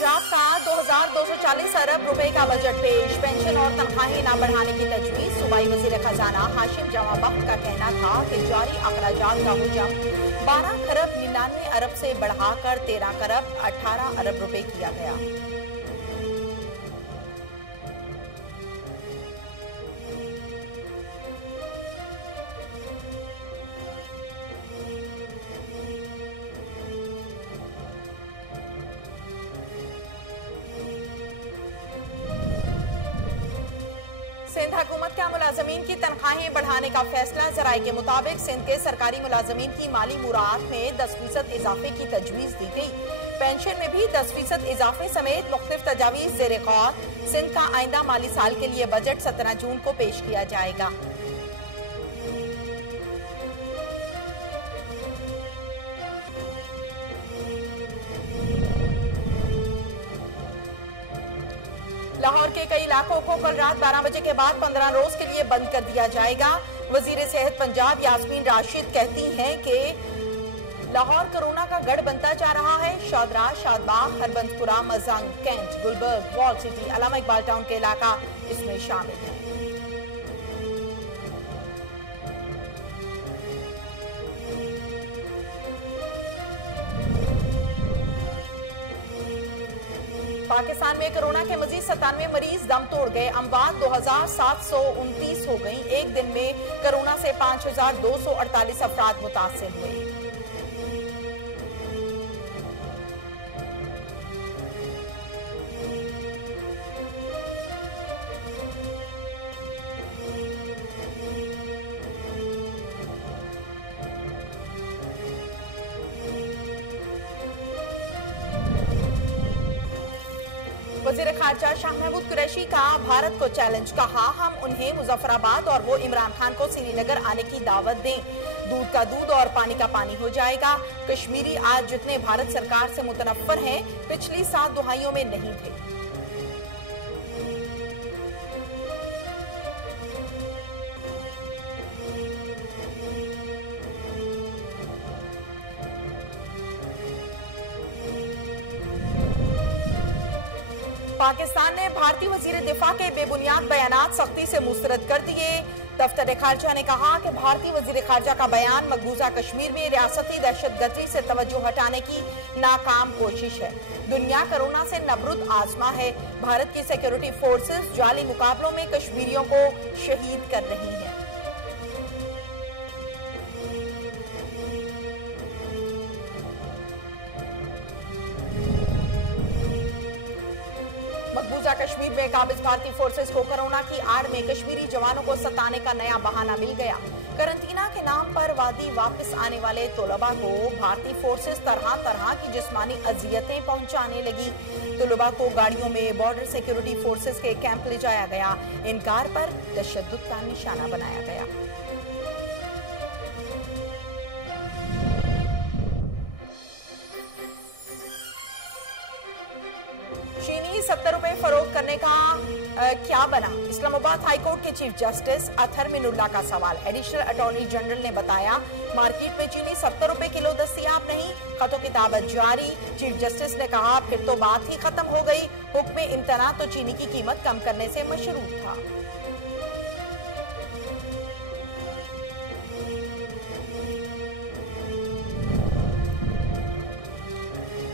पंजाब का 2240 अरब रुपए का बजट पेश। पेंशन और तनख्वाहें न बढ़ाने की तजवीज। सूबाई वजीर खजाना हाशिम जमा बख्त का कहना था कि जारी अखराजात का हुजम 12 खरब 99 अरब से बढ़ाकर 13 खरब 18 अरब रुपए किया गया। सिंध हुकूमत का मुलाजमीन की तनख्वाहें बढ़ाने का फैसला। जराये के मुताबिक सिंध के सरकारी मुलाजमीन की माली मुराद में 10% इजाफे की तजवीज दी गई। पेंशन में भी 10% इजाफे समेत मुख्तलिफ तजावीज ज़ेर गौर। सिंध का आइंदा माली साल के लिए बजट 17 जून को पेश किया जाएगा। लाहौर के कई इलाकों को कल रात 12 बजे के बाद 15 रोज के लिए बंद कर दिया जाएगा। वजीर सेहत पंजाब यास्मीन राशिद कहती हैं कि लाहौर कोरोना का गढ़ बनता जा रहा है। Shahdara, Shadbagh, Harbanspura, Mozang, Cantt, Gulberg, Wall City, Allama Iqbal Town के इलाका इसमें शामिल है। पाकिस्तान में कोरोना के मजीद 97 मरीज दम तोड़ गए। अमवात 2729 हो गई। एक दिन में कोरोना से 5248 अफराद मुतासिर हुए। वजीर खारजा शाह महमूद कुरैशी का भारत को चैलेंज। कहा, हम उन्हें मुजफ्फराबाद और वो इमरान खान को श्रीनगर आने की दावत दें। दूध का दूध और पानी का पानी हो जाएगा। कश्मीरी आज जितने भारत सरकार से मुतनफ्फर हैं, पिछली 7 दुहाइयों में नहीं थे। पाकिस्तान ने भारतीय वजीर दिफा के बेबुनियाद बयानात सख्ती से मुस्तरद कर दिए। दफ्तर खारजा ने कहा कि भारतीय वजीर खारजा का बयान मकबूजा कश्मीर में रियासती दहशतगर्दी से तवज्जो हटाने की नाकाम कोशिश है। दुनिया कोरोना से नबरुद आजमा है। भारत की सिक्योरिटी फोर्सेस जाली मुकाबलों में कश्मीरियों को शहीद कर रही हैं। मकबूजा कश्मीर में काबिज भारतीय फोर्सेस को कोरोना की आड़ में कश्मीरी जवानों को सताने का नया बहाना मिल गया। करंटीना के नाम पर वादी वापस आने वाले तलबा को भारतीय फोर्सेस तरह तरह की जिस्मानी अजियतें पहुंचाने लगी। तलबा को गाड़ियों में बॉर्डर सिक्योरिटी फोर्सेस के कैंप ले जाया गया। इनकार पर तशद्दुद का निशाना बनाया गया। चीनी 70 रुपए फरोख्त करने का क्या बना? इस्लामाबाद हाईकोर्ट के चीफ जस्टिस अथर मिनुल्लाह का सवाल। एडिशनल अटॉर्नी जनरल ने बताया, मार्केट में चीनी 70 रुपए किलो दस्तयाब नहीं। खतों की दावत जारी। चीफ जस्टिस ने कहा, फिर तो बात ही खत्म हो गई। हुक्म इम्तना तो चीनी की कीमत कम करने से मशरूत था।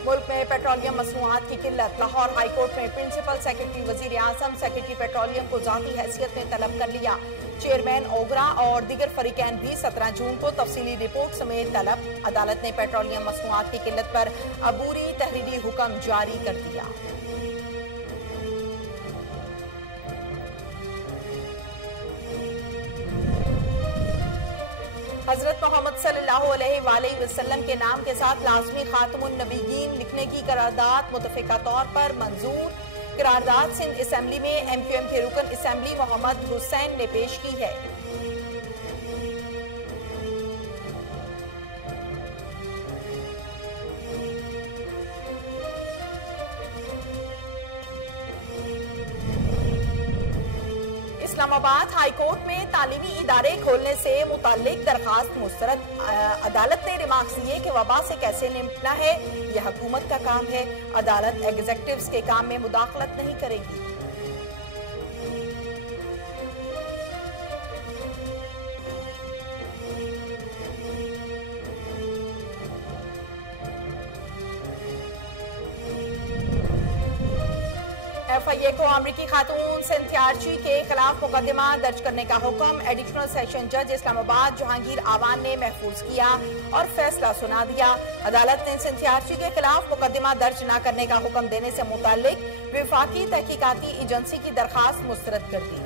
मुल्क में पेट्रोलियम मसनूआत की किल्लत। लाहौर हाईकोर्ट में प्रिंसिपल सेक्रेटरी वजीर आजम सेक्रेटरी पेट्रोलियम को जाती हैसियत में तलब कर लिया। चेयरमैन ओगरा और दीगर फरीकैन भी 17 जून को तफसीली रिपोर्ट समेत तलब। अदालत ने पेट्रोलियम मसनूआत की किल्लत पर अबूरी तहरीरी हुक्म जारी कर दिया। हजरत मोहम्मद सल्लल्लाहु अलैहि वसल्लम के नाम के साथ लाजमी खातमुन नबीयीन लिखने की करारदाद मुतफिका तौर पर मंजूर। करारदाद सिंध असेंबली में एमक्यूएम के रुकन असेंबली मोहम्मद हुसैन ने पेश की है। इस्लामाबाद इस्लामाबाद हाई कोर्ट में तालीमी इदारे खोलने से मुताल्लिक दरखास्त मुस्तरद। अदालत ने रिमार्क्स दिए कि वबा से कैसे निपटना है यह हुकूमत का काम है। अदालत एग्जीक्यूटिव्स के काम में मुदाखलत नहीं करेगी। FIA को अमरीकी खातून सिंथियार्ची के खिलाफ मुकदमा दर्ज करने का हुक्म। एडिशनल सेशन जज इस्लामाबाद जहांगीर आवान ने महफूज किया और फैसला सुना दिया। अदालत ने सिंथियार्ची के खिलाफ मुकदमा दर्ज न करने का हुक्म देने से मुताल्लिक विफाकी तहकीकाती एजेंसी की दरखास्त मुस्तरद कर दी।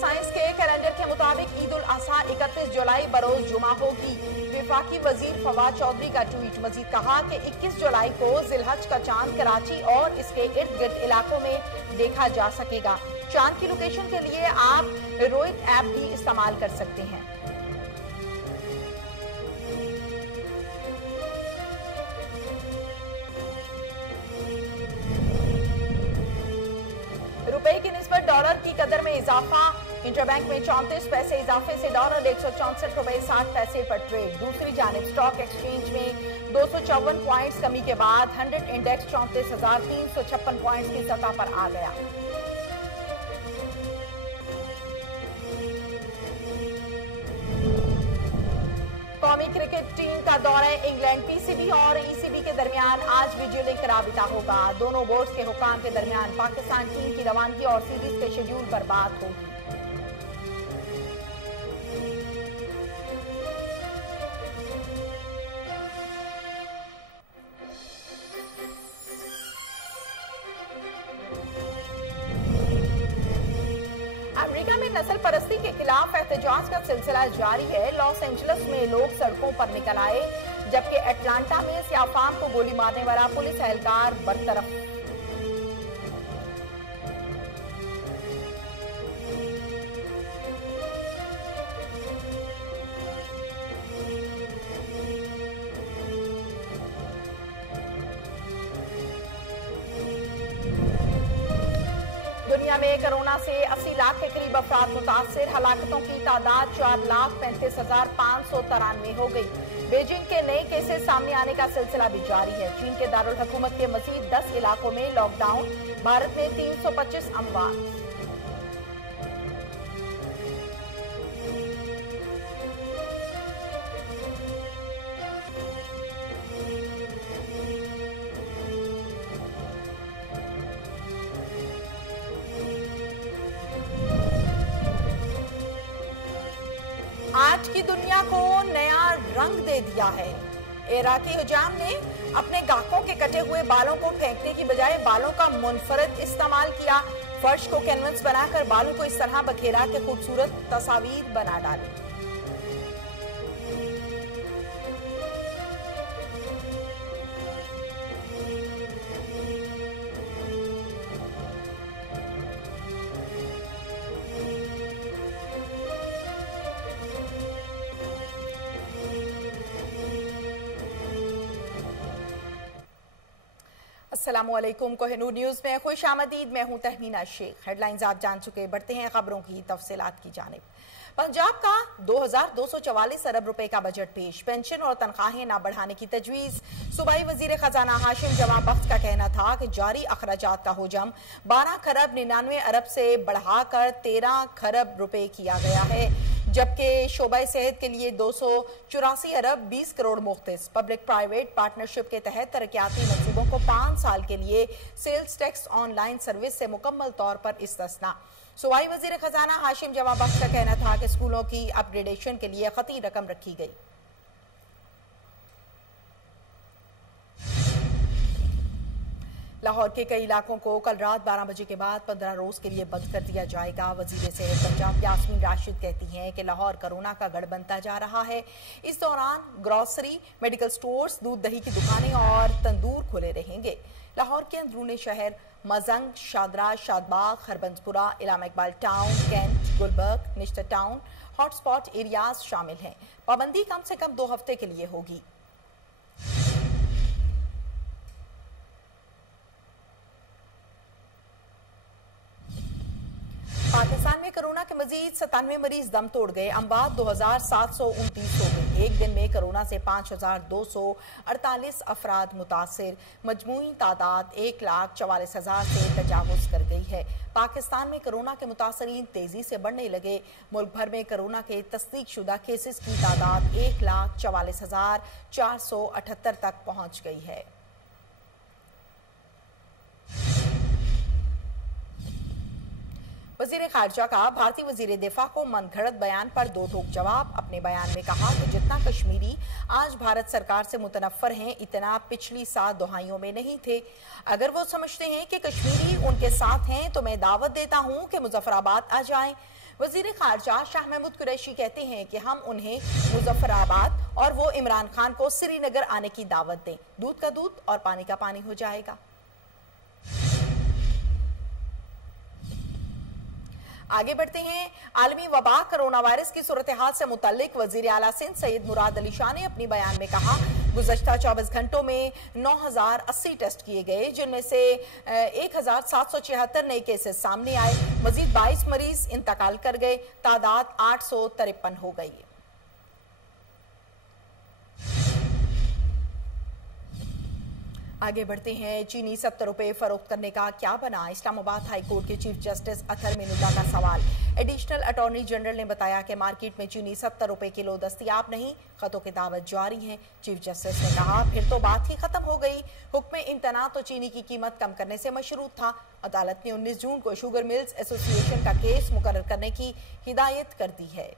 साइंस के कैलेंडर के मुताबिक ईद उल अजहा 31 जुलाई बरोज जुमा होगी। विफाकी वजीर फवाद चौधरी का ट्वीट। मजीद कहा कि 21 जुलाई को जिलहज का चांद कराची और इसके इर्द गिर्द इलाकों में देखा जा सकेगा। चांद की लोकेशन के लिए आप रोहित ऐप भी इस्तेमाल कर सकते हैं। रुपए की निस्बत डॉलर की कदर में इजाफा। इंटरबैंक में 34 पैसे इजाफे से डॉलर 164 रुपए 60 पैसे पर ट्रेड। दूसरी जानिब स्टॉक एक्सचेंज में 254 पॉइंट्स कमी के बाद 100 इंडेक्स 34,356 पॉइंट्स की सतह पर आ गया। कौमी क्रिकेट टीम का दौरा इंग्लैंड। PCB और ECB के दरमियान आज वीडियो लिंक राबिता होगा। दोनों बोर्ड्स के हुक्काम के दरमियान पाकिस्तान टीम की रवानगी और सीरीज के शेड्यूल पर बात होगी। अमेरिका में नस्ल परस्ती के खिलाफ एहतजाज का सिलसिला जारी है। लॉस एंजलिस में लोग सड़कों पर निकल आए, जबकि अटलांटा में सियाफाम को गोली मारने वाला पुलिस एहलकार बरतरफ। दुनिया में कोरोना से 80 लाख के करीब अफराद मुतासिर। हलाकतों की तादाद 4,35,593 हो गई। बीजिंग के नए केसेस सामने आने का सिलसिला भी जारी है। चीन के दारुल हुकूमत के मजीद 10 इलाकों में लॉकडाउन। भारत में 325 अमवात। आज की दुनिया को नया रंग दे दिया है। इराकी हुजाम ने अपने गाहकों के कटे हुए बालों को फेंकने की बजाय बालों का मुनफरद इस्तेमाल किया। फर्श को कैनवस बनाकर बालों को इस तरह बखेरा के खूबसूरत तस्वीर बना डाली। अस्सलामुअलैकुम। कोहिनूर न्यूज में खुश आमदीद। मैं हूं तहमीना शेख। हेडलाइंस आप जान चुके, बढ़ते हैं खबरों की तफसीलात की जानिब। पंजाब का 2,244 अरब रुपए का बजट पेश। पेंशन और तनख्वाहें न बढ़ाने की तजवीज। सूबाई वजीर खजाना हाशिम जमा बख्श का कहना था कि जारी अखराजात का हुजम 12 खरब 99 अरब से बढ़ाकर 13 खरब रुपए किया गया है, जबकि शोबा सेहत के लिए 284 अरब 20 करोड़ मुख्तस। पब्लिक प्राइवेट पार्टनरशिप के तहत तरक्याती मंसूबों को 5 साल के लिए सेल्स टैक्स ऑनलाइन सर्विस से मुकम्मल तौर पर इस्तिस्ना। सूबाई वजीर खजाना हाशिम जमा बख्श का कहना था कि स्कूलों की अपग्रेडेशन के लिए खती रकम रखी गई। लाहौर के कई इलाकों को कल रात 12 बजे के बाद 15 रोज के लिए बंद कर दिया जाएगा। वजीर सेहत पंजाब यास्मीन राशिद कहती हैं कि लाहौर कोरोना का गढ़ बनता जा रहा है। इस दौरान ग्रोसरी, मेडिकल स्टोर्स, दूध दही की दुकानें और तंदूर खुले रहेंगे। लाहौर के अंदरूनी शहर Mozang, Shahdara, Shadbagh, Harbanspura, Allama Iqbal Town, Cantt, Gulberg, Nishtar Town, hotspot areas शामिल हैं। पाबंदी कम से कम 2 हफ्ते के लिए होगी। पाकिस्तान में कोरोना के मजीद 97 मरीज दम तोड़ गए। अमवात 2729 हो गई। एक दिन में कोरोना से 5248 अफराद मुतासिर। मजमूई तादाद 1,44,000 से तजावुज कर गई है। पाकिस्तान में कोरोना के मुतासरीन तेजी से बढ़ने लगे। मुल्क भर में कोरोना के तस्दीक शुदा केसेस की तादाद 1,44,478 तक पहुंच गई है। वजीर खारजा का भारतीय वजीर दिफा को मनगढ़ंत बयान पर दो टोक जवाब। अपने बयान में कहा कि जितना कश्मीरी आज भारत सरकार से मुतनफ्फर हैं, इतना पिछली 7 दहाइयों में नहीं थे। अगर वो समझते हैं कि कश्मीरी उनके साथ हैं तो मैं दावत देता हूं कि मुजफ्फराबाद आ जाएं। वजीर खारजा शाह महमूद कुरैशी कहते हैं कि हम उन्हें मुजफ्फराबाद और वो इमरान खान को श्रीनगर आने की दावत दें। दूध का दूध और पानी का पानी हो जाएगा। आगे बढ़ते हैं। आलमी वबा कोरोना वायरस की सूरत हाल से मुतल्लिक वजीर आला सिंध सैयद मुराद अली शाह ने अपने बयान में कहा, गुज़श्ता 24 घंटों में 9080 टेस्ट किए गए, जिनमें से 1776 नए केसेस सामने आए। मजीद 22 मरीज इंतकाल कर गए। तादाद 853 हो गई। आगे बढ़ते हैं। चीनी 70 रुपए फरोख्त करने का क्या बना? इस्लामाबाद हाई कोर्ट के चीफ जस्टिस अतहर मीनुल्लाह का सवाल। एडिशनल अटॉर्नी जनरल ने बताया कि मार्केट में चीनी 70 रुपए किलो दस्तयाब नहीं, खतों की दावत जारी है। चीफ जस्टिस ने कहा, फिर तो बात ही खत्म हो गई। हुक्म इम्तना तो चीनी की कीमत कम करने से मशरूत था। अदालत ने 19 जून को शुगर मिल्स एसोसिएशन का केस मुकर्रर करने की हिदायत कर दी है।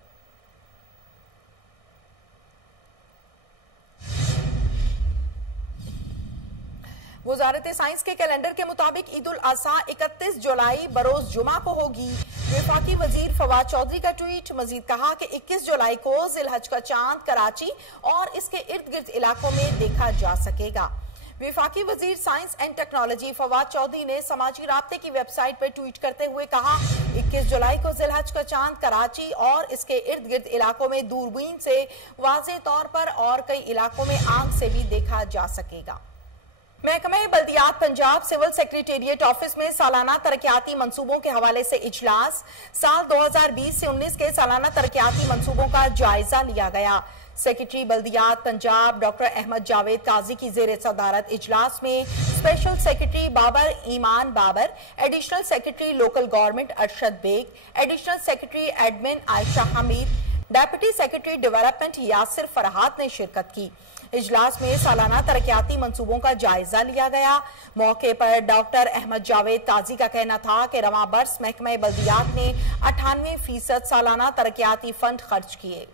वजारत साइंस के कैलेंडर के मुताबिक ईद उल अज़हा 31 जुलाई बरोज जुमा को होगी। वफाकी वजीर फवाद चौधरी का ट्वीट। मजीद कहा कि 21 जुलाई को जिलहज का चांद कराची और इसके इर्द गिर्द इलाकों में देखा जा सकेगा। वफाकी वजीर science and technology Fawad Chaudhry ने समाजी राब्ते की वेबसाइट पर ट्वीट करते हुए कहा, 21 जुलाई को जिलहज का चांद कराची और इसके इर्द गिर्द इलाकों में दूरबीन से वाज़ेह तौर पर और कई इलाकों में आंख से भी देखा जा सकेगा। महकमा बल्दियात पंजाब सिविल सेक्रेटेरिएट ऑफिस में सालाना तरक्याती मंसूबों के हवाले से इजलास। साल 2020 से 19 के सालाना तरक्याती मंसूबों का जायजा लिया गया। सेक्रेटरी बल्दियात पंजाब डॉक्टर अहमद जावेद काजी की जेर सदारत इजलास में special secretary Babar Iman Babar, additional secretary local government Arshad Baig, additional secretary admin Ayesha Hameed, deputy secretary development Yasir Farhat ने शिरकत की। इजलास में सालाना तरक्याती मंसूबों का जायजा लिया गया। मौके पर डॉक्टर अहमद जावेद काजी का कहना था कि रवां बरस महकमा बल्दियात ने 98% सालाना तरक्याती फंड खर्च किए।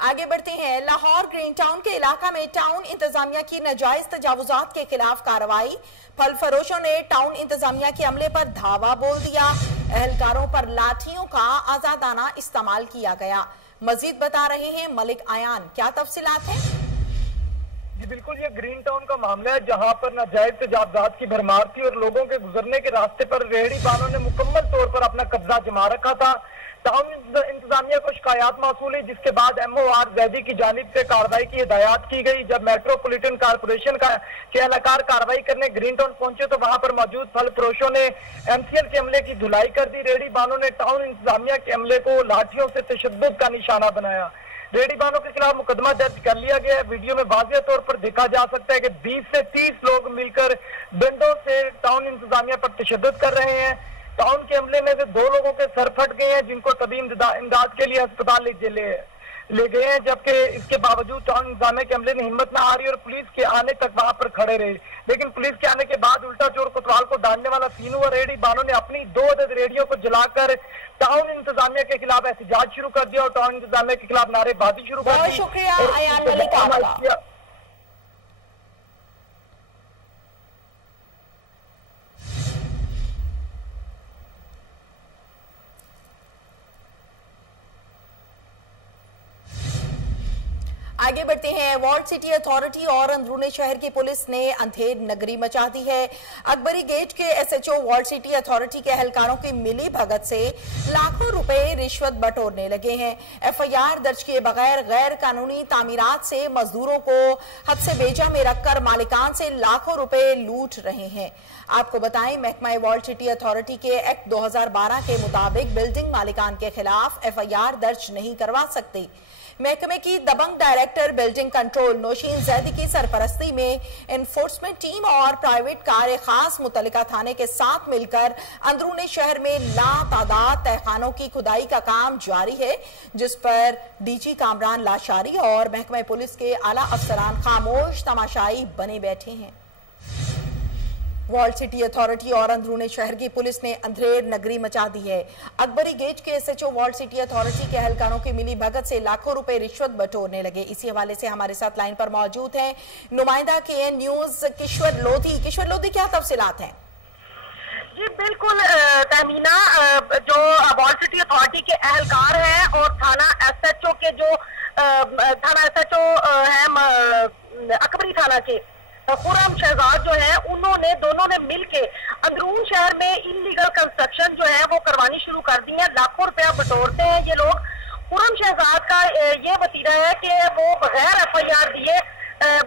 आगे बढ़ते हैं। लाहौर ग्रीन टाउन के इलाका में टाउन इंतजामिया की नाजायज तजावुजात के खिलाफ कार्रवाई। फल फरोशों ने टाउन इंतजामिया के अमले पर धावा बोल दिया। अहलकारों पर लाठियों का आजादाना इस्तेमाल किया गया। मजीद बता रहे हैं मलिक आयान। क्या तफसीलात हैं? जी बिल्कुल, ये ग्रीन टाउन का मामला है जहां पर नाजायज तजावुजात की भरमार थी और लोगों के गुजरने के रास्ते पर रेहड़ी बानों ने मुकम्मल तौर पर अपना कब्जा जमा रखा था। टाउन इंतजामिया को शिकायत मौसूल हुई, जिसके बाद MOR जैदी की जानिब से कार्रवाई की हिदायत की गई। जब मेट्रोपॉलिटन कारपोरेशन के एहलकार कार्रवाई करने ग्रीन टाउन पहुंचे तो वहां पर मौजूद फल फरोशों ने MCL के अमले की धुलाई कर दी। रेहड़ी बानों ने टाउन इंतजामिया के अमले को लाठियों से तशद्दुद का निशाना बनाया। रेहड़ी बानों के खिलाफ मुकदमा दर्ज कर लिया गया है। वीडियो में वाज़ेह तौर पर देखा जा सकता है कि 20 से 30 लोग मिलकर डंडों से टाउन इंतजामिया पर तशद्दुद कर रहे हैं। टाउन के अमले में से 2 लोगों के सर फट गए हैं, जिनको तभी इमदाद के लिए अस्पताल ले गए हैं, जबकि इसके बावजूद टाउन इंतजामिया के अमले ने हिम्मत ना हारी और पुलिस के आने तक वहां पर खड़े रहे। लेकिन पुलिस के आने के बाद उल्टा चोर कोतवाल को डालने वाला सीन हुआ। रेहड़ी बानों ने अपनी 2 अदद रेहड़ियों को जलाकर टाउन इंतजामिया के खिलाफ एहतजाज शुरू कर दिया और टाउन इंतजामिया के खिलाफ नारेबाजी शुरू कर दी। शुक्रिया आयान मलिक। आगे बढ़ते हैं। वॉल्ड सिटी अथॉरिटी और अंदरूनी शहर की पुलिस ने अंधेर नगरी मचा दी है। अकबरी गेट के एसएचओ वॉल्ड सिटी अथॉरिटी के एहलकारों की मिली भगत से लाखों रुपए रिश्वत बटोरने लगे हैं। एफआईआर दर्ज किए बगैर गैर कानूनी तामीरात से मजदूरों को हब्से बेजा में रखकर मालिकान से लाखों रुपए लूट रहे हैं। आपको बताएं, महकमा वॉल्ड सिटी अथॉरिटी के एक्ट 2012 के मुताबिक बिल्डिंग मालिकान के खिलाफ एफआईआर दर्ज नहीं करवा सकते। महकमे की दबंग director building control Nausheen Zaidi की सरपरस्ती में एनफोर्समेंट टीम और प्राइवेट कार खास मुतल्लिका थाने के साथ मिलकर अंदरूनी शहर में लातादाद तहखानों की खुदाई का काम जारी है, जिस पर डीजी कामरान लाशारी और महकमा पुलिस के आला अफसरान खामोश तमाशाई बने बैठे हैं। वॉल्ड सिटी अथॉरिटी और अंदरूनी शहर की पुलिस ने अंधेर नगरी मचा दी है। अकबरी गेट के एसएचओ वॉल्ड सिटी अथॉरिटी के एहलकारों की मिली भगत से लाखों रुपए रिश्वत बटोरने लगे। इसी हवाले से हमारे साथ लाइन पर मौजूद हैं नुमाइंदा केएन न्यूज किश्वर लोधी। किश्वर लोधी, क्या तफसीलात हैं? जी बिल्कुल तहमीना, जो वॉल्ड सिटी अथॉरिटी के एहलकार हैं और थाना एसएचओ के जो थाना एसएचओ है अकबरी थाना के खुर्रम शहजाद जो है, उन्होंने दोनों ने मिलके अंदरून शहर में इलीगल कंस्ट्रक्शन जो है वो करवानी शुरू कर दी है। लाखों रुपया बटोरते हैं ये लोग। खुर्रम शहजाद का ये वतीरा है कि वो बगैर एफआईआर दिए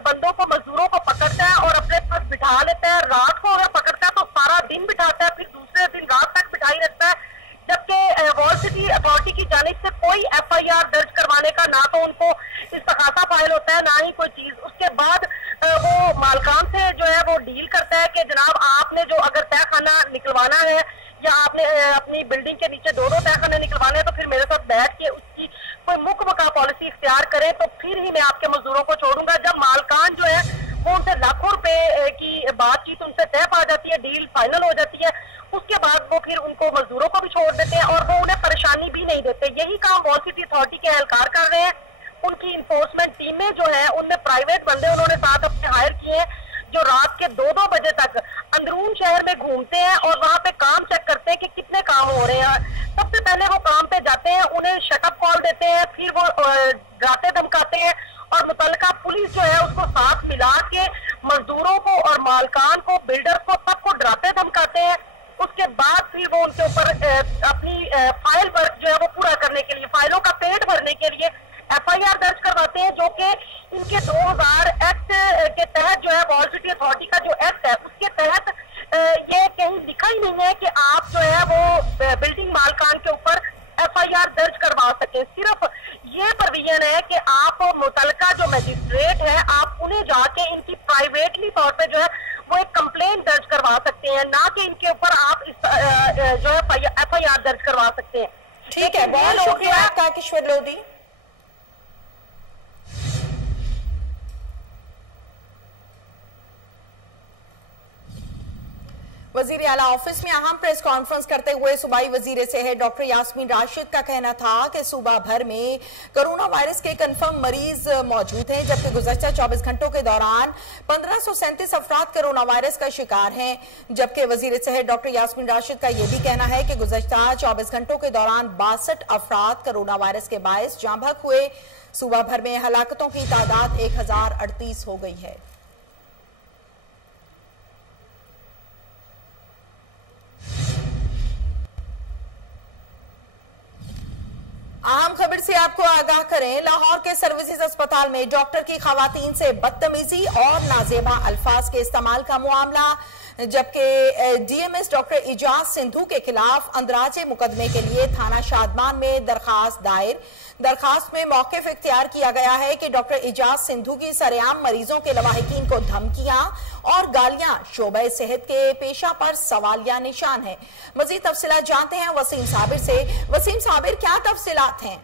बंदों को, मजदूरों को पकड़ता है और अपने पास बिठा लेता है। रात को अगर पकड़ता है तो सारा दिन बिठाता है, फिर दूसरे दिन रात तक बिठाई रखता है। जबकि वॉल्ड सिटी अथॉरिटी की जानिब से कोई एफआईआर दर्ज करवाने का ना तो उनको इस्तखासा फाइल होता है, ना ही कोई चीज। उसके बाद वो मालकान से जो है वो डील करता है कि जनाब आपने जो अगर तहखाना निकलवाना है या आपने अपनी बिल्डिंग के नीचे दो तहखाने निकलवाने हैं तो फिर मेरे साथ बैठ के उसकी कोई मुकम्मल पॉलिसी इख्तियार करें तो फिर ही मैं आपके मजदूरों को छोड़ूंगा। जब मालकान जो है वो उनसे लाखों रुपए की बातचीत उनसे तय पा जाती है, डील फाइनल हो जाती है, उसके बाद वो फिर उनको मजदूरों को भी छोड़ देते हैं और वो उन्हें परेशानी भी नहीं देते। यही काम वॉल्ड सिटी अथॉरिटी के एहलकार कर रहे हैं। उनकी इन्फोर्समेंट टीमें जो है उनमें प्राइवेट बंदे उन्होंने साथ अपने हायर किए हैं, जो रात के 2-2 बजे तक अंदरून शहर में घूमते हैं और वहां पे काम चेक करते हैं कि कितने काम हो रहे हैं। सबसे पहले वो काम पे जाते हैं, उन्हें शटअप कॉल देते हैं, फिर वो डराते धमकाते हैं और मुतल्लिका पुलिस जो है उसको साथ मिला के मजदूरों को और मालकान को, बिल्डर को, सबको डराते धमकाते हैं। उसके बाद फिर वो उनके ऊपर अपनी फाइल वर्क जो है वो पूरा करने के लिए, फाइलों का पेट भरने के लिए एफआईआर दर्ज करवाते हैं, जो कि इनके 2000 एक्ट के तहत जो है वॉल्ड सिटी अथॉरिटी का जो एक्ट है उसके तहत ये कहीं लिखा ही नहीं है कि आप जो है वो बिल्डिंग मालकान के ऊपर एफआईआर दर्ज करवा सके। सिर्फ ये प्रोविजन है कि आप मुतल्लिका जो मजिस्ट्रेट है आप उन्हें जाके इनकी प्राइवेटली तौर पे जो है वो एक कंप्लेंट दर्ज करवा सकते हैं, ना कि इनके ऊपर आप जो है एफआईआर दर्ज करवा सकते हैं। ठीक है, बहुत शुक्रिया आपका किश्वर लोधी। वजीर आला ऑफिस में अहम प्रेस कॉन्फ्रेंस करते हुए सूबाई वजीर सेहत डॉक्टर यास्मीन राशिद का कहना था कि सूबा भर में कोरोना वायरस के कंफर्म मरीज मौजूद हैं, जबकि गुज़श्ता 24 घंटों के दौरान 1537 अफराद कोरोना वायरस का शिकार हैं। जबकि वजीर सेहत डॉक्टर यास्मीन राशिद का यह भी कहना है कि गुज़श्ता 24 घंटों के दौरान 62 अफराद कोरोना वायरस के बायस जाँ बहक हुए। सूबा भर में हलाकतों की तादाद 1038 हो गई है। अहम खबर से आपको आगाह करें, लाहौर के सर्विसेज अस्पताल में डॉक्टर की खवातीन से बदतमीजी और नाजेबा अल्फाज के इस्तेमाल का मामला, जबकि डीएमएस डॉक्टर इजाज सिंधु के खिलाफ अंदराजे मुकदमे के लिए थाना शादमान में दरखास्त दायर। दरखास्त में मौक़िफ़ इख्तियार किया गया है कि डॉक्टर इजाज सिंधु की सरेआम मरीजों के लवाहिकीन को धमकियां और गालियां शोबे सेहत के पेशा पर सवालिया निशान है। मजीद तफसीलात जानते हैं वसीम साबिर से। वसीम साबिर, क्या तफसीलात हैं?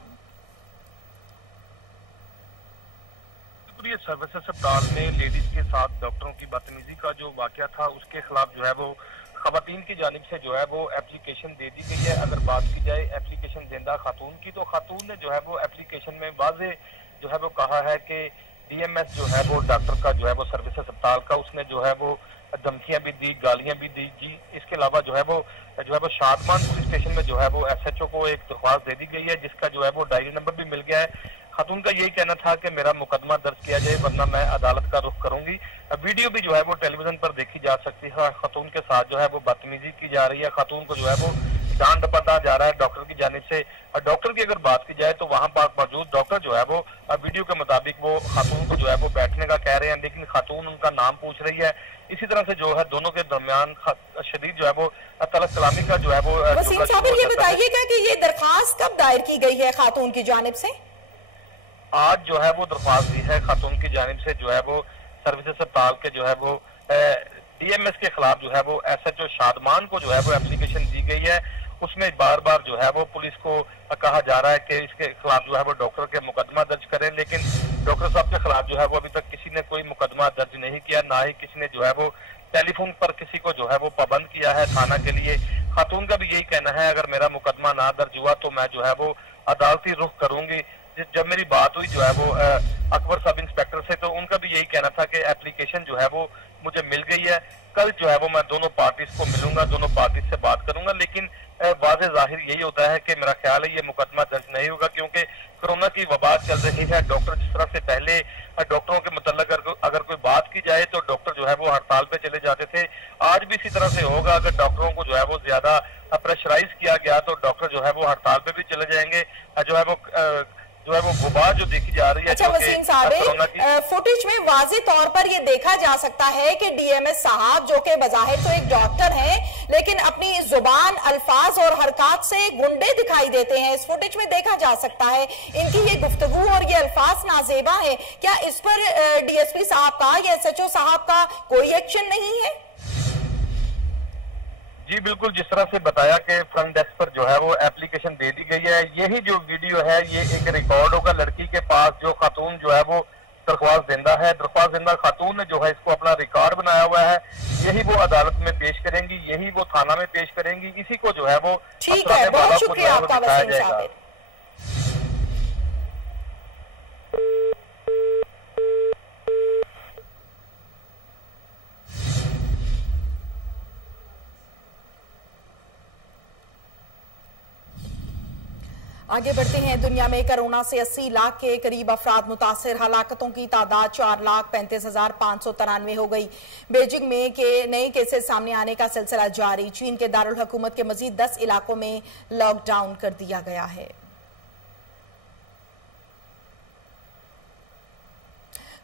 सर्विस अस्पताल में लेडीज के साथ डॉक्टरों की बदतमीजी का जो वाकया था उसके खिलाफ जो है वो खवातीन की जानिब से जो है वो एप्लीकेशन दे दी गई है। अगर बात की जाए एप्लीकेशन देंदा खातून की, तो खातून ने जो है वो एप्लीकेशन में वाजे जो है वो कहा है कि डीएमएस जो है वो डॉक्टर का जो है वो सर्विस अस्पताल का, उसने जो है वो धमकियां भी दी, गालियां भी दी जी। इसके अलावा जो है वो शादमान पुलिस स्टेशन में जो है वो एसएचओ को एक दरख्वास्त दे दी गई है, जिसका जो है वो डायरी नंबर भी मिल गया है। खातून का यही कहना था कि मेरा मुकदमा दर्ज किया जाए वरना मैं अदालत का रुख करूंगी। वीडियो भी जो है वो टेलीविजन पर देखी जा सकती है। खातून के साथ जो है वो बदतमीजी की जा रही है, खातून को जो है वो डांट डपटा जा रहा है डॉक्टर की जानिब से। डॉक्टर की अगर बात की जाए तो वहां पर मौजूद डॉक्टर जो है वो वीडियो के मुताबिक वो खातून को जो है वो बैठने का कह रहे हैं, लेकिन खातून उनका नाम पूछ रही है। इसी तरह से जो है दोनों के दरमियान शदीद जो है वो तलब कलामी का जो है वो। वसीम साबिर, ये बताइएगा कि ये दरखास्त कब दायर की गई है खातून की जानिब से? आज जो है वो दरख्वास्त दी है खातून की जानिब से, जो है वो सर्विसेज अस्पताल के जो है वो DMS के खिलाफ जो है वो SHO शादमान को जो है वो एप्लीकेशन दी गई है। उसमें बार बार जो है वो पुलिस को कहा जा रहा है कि इसके खिलाफ जो है वो डॉक्टर के मुकदमा दर्ज करें, लेकिन डॉक्टर साहब के खिलाफ जो है वो अभी तक किसी ने कोई मुकदमा दर्ज नहीं किया, ना ही किसी ने जो है वो टेलीफोन पर किसी को जो है वो पाबंद किया है थाना के लिए। खातून का भी यही कहना है अगर मेरा मुकदमा ना दर्ज हुआ तो मैं जो है वो अदालती रुख करूंगी। जब मेरी बात हुई जो है वो अकबर सब इंस्पेक्टर से, तो उनका भी यही कहना था कि एप्लीकेशन जो है वो मुझे मिल गई है, कल जो है वो मैं दोनों पार्टीज को मिलूंगा, दोनों पार्टीज से बात करूंगा। लेकिन वाज़े जाहिर यही होता है कि मेरा ख्याल है ये मुकदमा दर्ज नहीं होगा, क्योंकि कोरोना की वबा चल रही है। डॉक्टर जिस तरह से पहले डॉक्टरों के मुतल्लिक अगर कोई बात की जाए तो डॉक्टर जो है वो हड़ताल पे चले जाते थे, आज भी इसी तरह से होगा। अगर डॉक्टरों को जो है वो ज्यादा प्रेशराइज किया गया तो डॉक्टर जो है वो हड़ताल पे भी चले जाएंगे। जो है वो गुबार जो देखी जा रही है। अच्छा वसीम साबिर, फुटेज में वाज़े तौर पर ये देखा जा सकता है कि DMS साहब जो कि बज़ाहिर तो एक डॉक्टर हैं, लेकिन अपनी जुबान, अल्फाज और हरकत से गुंडे दिखाई देते हैं। इस फुटेज में देखा जा सकता है इनकी ये गुफ्तगू और ये अल्फाज नाजेबा है। क्या इस पर DSP साहब का या SHO साहब का कोई एक्शन नहीं है? जी बिल्कुल, जिस तरह से बताया कि फ्रंट डेस्क पर जो है वो एप्लीकेशन दे दी गई है, यही जो वीडियो है ये एक रिकॉर्ड होगा लड़की के पास। जो खातून जो है वो दरख्वास्त देंदा है, दरख्वास्त देंदा खातून ने जो है इसको अपना रिकॉर्ड बनाया हुआ है, यही वो अदालत में पेश करेंगी, यही वो थाना में पेश करेंगी। इसी को जो है वो ठीक है, बहुत शुक्रिया आपका वसीम साबिर। आगे बढ़ते हैं। दुनिया में कोरोना से 80 लाख के करीब अफराद मुतासिर, हलाकतों की तादाद 4,35,593 हो गई। बीजिंग में नए केसेस सामने आने का सिलसिला जारी। चीन के दारुल हुकूमत के मजीद 10 इलाकों में लॉकडाउन कर दिया गया है।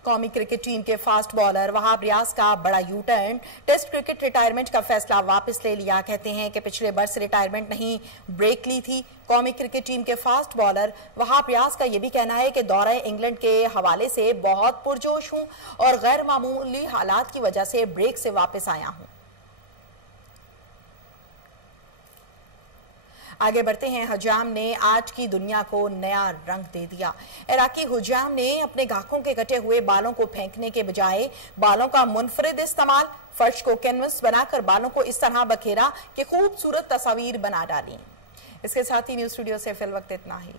कौमी क्रिकेट टीम के फास्ट बॉलर वहाब रियाज का बड़ा U turn, test cricket retirement का फैसला वापस ले लिया। कहते हैं कि पिछले बरस रिटायरमेंट नहीं, ब्रेक ली थी। कौमी क्रिकेट टीम के फास्ट बॉलर वहाब रियाज का यह भी कहना है कि दौरे इंग्लैंड के हवाले से बहुत पुरजोश हूं और गैर मामूली हालात की वजह से ब्रेक से वापस आया हूं। आगे बढ़ते हैं। हजाम ने आज की दुनिया को नया रंग दे दिया। इराकी हुजाम ने अपने गाहकों के कटे हुए बालों को फेंकने के बजाय बालों का मुनफरिद इस्तेमाल, फर्श को कैनवस बनाकर बालों को इस तरह बखेरा कि खूबसूरत तस्वीर बना डाली। इसके साथ ही न्यूज स्टूडियो से फिल वक्त इतना ही।